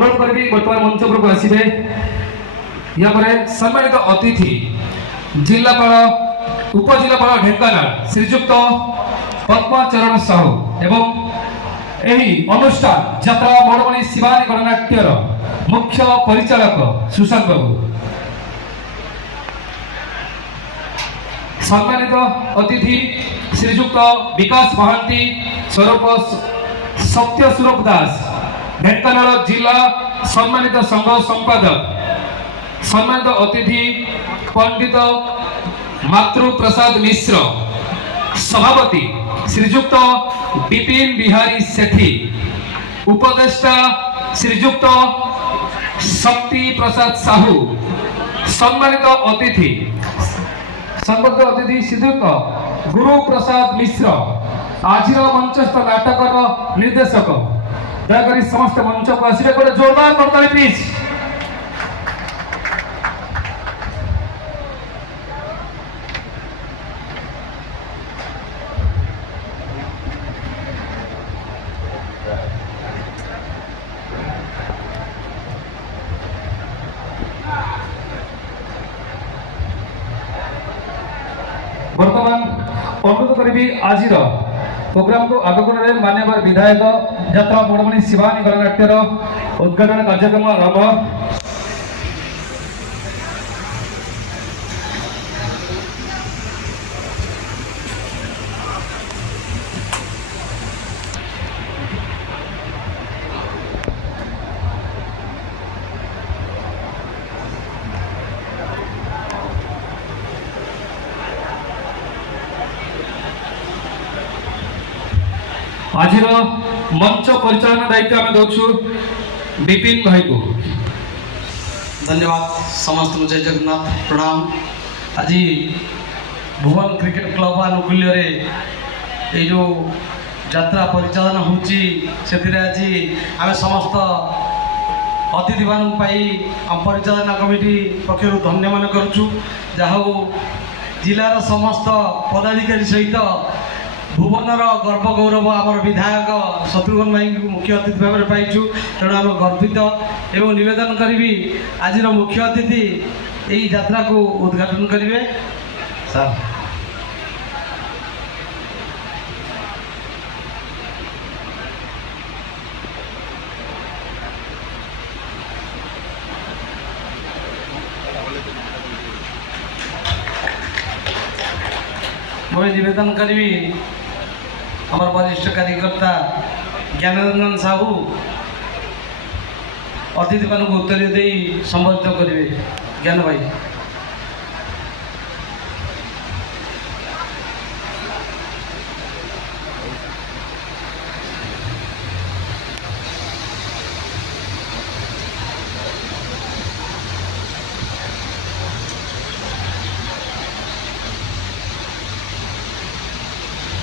अनुरोध करी बर्तमान मंच उपरको आसबे या सम्मानित अतिथि जिलापाल उपजिलापाल ढेंकानाल श्रीजुक्त पद्मचरण साहू एवं यही अनुष्ठान यात्रा मोड़मणि शिवानी गणनाट्यर मुख्य परिचालक सुशांत बाबू, सम्मानित अतिथि श्रीजुक्त विकास महांती स्वरूप सत्य स्वरूप दास ढेंकानाल जिला सम्मानित संघ संपादक, सम्मानित अतिथि पंडित मातृ प्रसाद मिश्र सभापति श्रीजुक्त विपिन बिहारी सेठी, उपदेष्टा श्रीजुक्त शक्ति प्रसाद साहू, सम्मानित अतिथि संबद्ध अतिथि श्रीजुक्त गुरु प्रसाद मिश्र, आज मंचस्थ नाटक निर्देशक। दयाकोरी समस्त मंच को आसिबे गोटे जोरदार करताली प्लीज। वर्तमान अनुरोध करी आज प्रोग्राम को आगक मान्यवर विधायक यात्रा मोड़मणि शिवानी गणनाट्यर उद्घाटन कार्यक्रम आरंभ। आज मंच परिचालन दायित्व आम दौचु विपिन भाई को। धन्यवाद समस्त जय जगन्नाथ प्रणाम। आज भुवन क्रिकेट क्लब आनुकूल्य ये जो यात्रा परिचालन होची आज आम समस्त अतिथि मान परिचालना कमिटी पक्षर धन्य मान करुचु। जहाँ जिलार समस्त पदाधिकारी सहित भुवनर गर्व गौरव आम विधायक शत्रुघ्न भाई मुख्य अतिथि भाव में पाइचु। तेणु आम गर्वित एवं निवेदन करी आज मुख्य अतिथि यही यात्रा को उद्घाटन करेंगे। सर मैं निवेदन करी आम वरिष्ठ कार्यकर्ता ज्ञानरंजन साहू अतिथि मान उत्तर दे संबोधित करेंगे। ज्ञान भाई।